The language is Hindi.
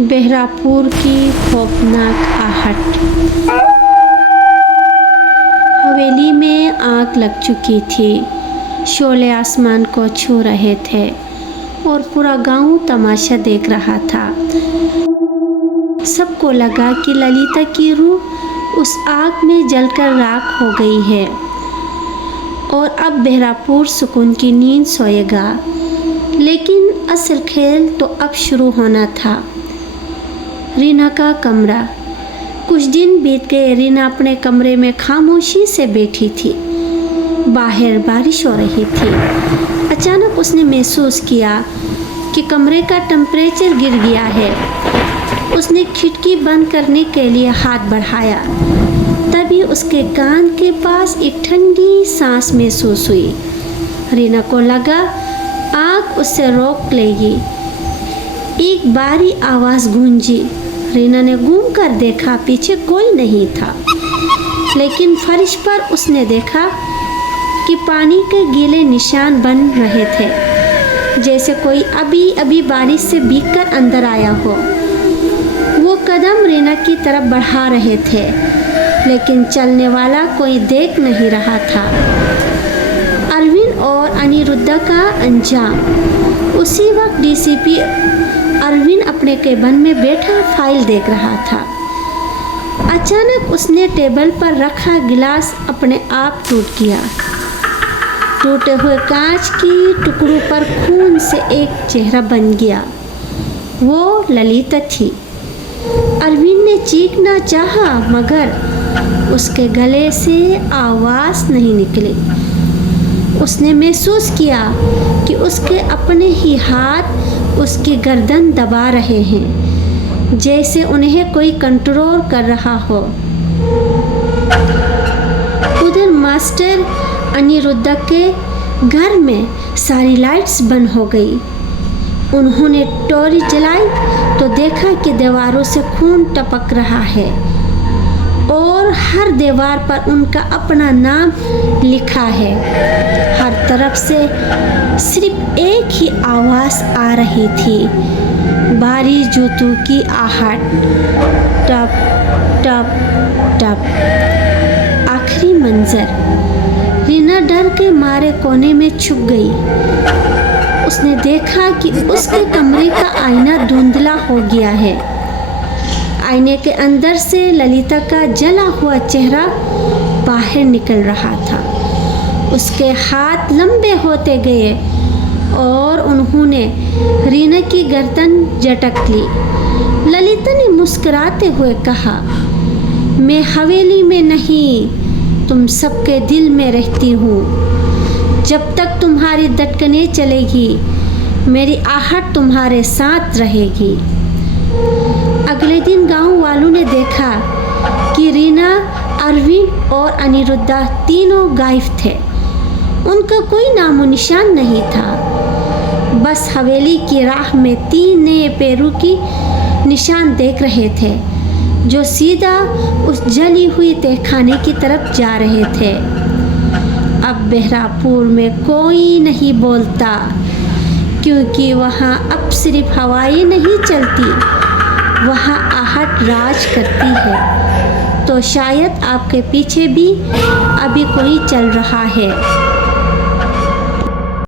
बहरापुर की खौफनाक आहट। हवेली में आग लग चुकी थी। शोले आसमान को छू रहे थे और पूरा गांव तमाशा देख रहा था। सबको लगा कि ललिता की रूह उस आग में जलकर राख हो गई है और अब बहरापुर सुकून की नींद सोएगा। लेकिन असल खेल तो अब शुरू होना था। रीना का कमरा। कुछ दिन बीत गए। रीना अपने कमरे में खामोशी से बैठी थी। बाहर बारिश हो रही थी। अचानक उसने महसूस किया कि कमरे का टेम्परेचर गिर गया है। उसने खिड़की बंद करने के लिए हाथ बढ़ाया। तभी उसके कान के पास एक ठंडी सांस महसूस हुई। रीना को लगा आग उससे रोक लेगी। एक बारी आवाज़ गूंजी। रीना ने घूम कर देखा, पीछे कोई नहीं था। लेकिन फर्श पर उसने देखा कि पानी के गीले निशान बन रहे थे, जैसे कोई अभी अभी बारिश से भीगकर अंदर आया हो। वो कदम रीना की तरफ बढ़ा रहे थे, लेकिन चलने वाला कोई देख नहीं रहा था। अरविंद और अनिरुद्धा का अंजाम। उसी वक्त डीसीपी अरविंद अपने केबिन में बैठा फाइल देख रहा था। अचानक उसने टेबल पर रखा गिलास अपने आप टूट गया। टूटे हुए कांच की टुकड़ों पर खून से एक चेहरा बन गया। वो ललिता थी। अरविंद ने चीखना चाहा, मगर उसके गले से आवाज़ नहीं निकली। उसने महसूस किया कि उसके अपने ही हाथ उसकी गर्दन दबा रहे हैं, जैसे उन्हें कोई कंट्रोल कर रहा हो। उधर मास्टर अनिरुद्धा के घर में सारी लाइट्स बंद हो गई। उन्होंने टॉर्च जलाई तो देखा कि दीवारों से खून टपक रहा है और हर दीवार पर उनका अपना नाम लिखा है। हर तरफ से सिर्फ एक ही आवाज़ आ रही थी, भारी जूतों की आहट, टप टप टप। आखिरी मंजर। रीना डर के मारे कोने में छुप गई। उसने देखा कि उसके कमरे का आईना धुंधला हो गया है। आईने के अंदर से ललिता का जला हुआ चेहरा बाहर निकल रहा था। उसके हाथ लंबे होते गए और उन्होंने रीना की गर्दन झटक ली। ललिता ने मुस्कुराते हुए कहा, मैं हवेली में नहीं, तुम सबके दिल में रहती हूँ। जब तक तुम्हारी धड़कनें चलेगी, मेरी आहट तुम्हारे साथ रहेगी। अगले दिन गांव वालों ने देखा कि रीना, अरविंद और अनिरुद्धा तीनों गायब थे। उनका कोई नामो निशान नहीं था। बस हवेली की राह में 3 नए पैरों की निशान देख रहे थे, जो सीधा उस जली हुई तहखाने की तरफ जा रहे थे। अब बहरापुर में कोई नहीं बोलता, क्योंकि वहाँ अब सिर्फ हवाएं नहीं चलती, वहाँ आहट राज करती है। तो शायद आपके पीछे भी अभी कोई चल रहा है।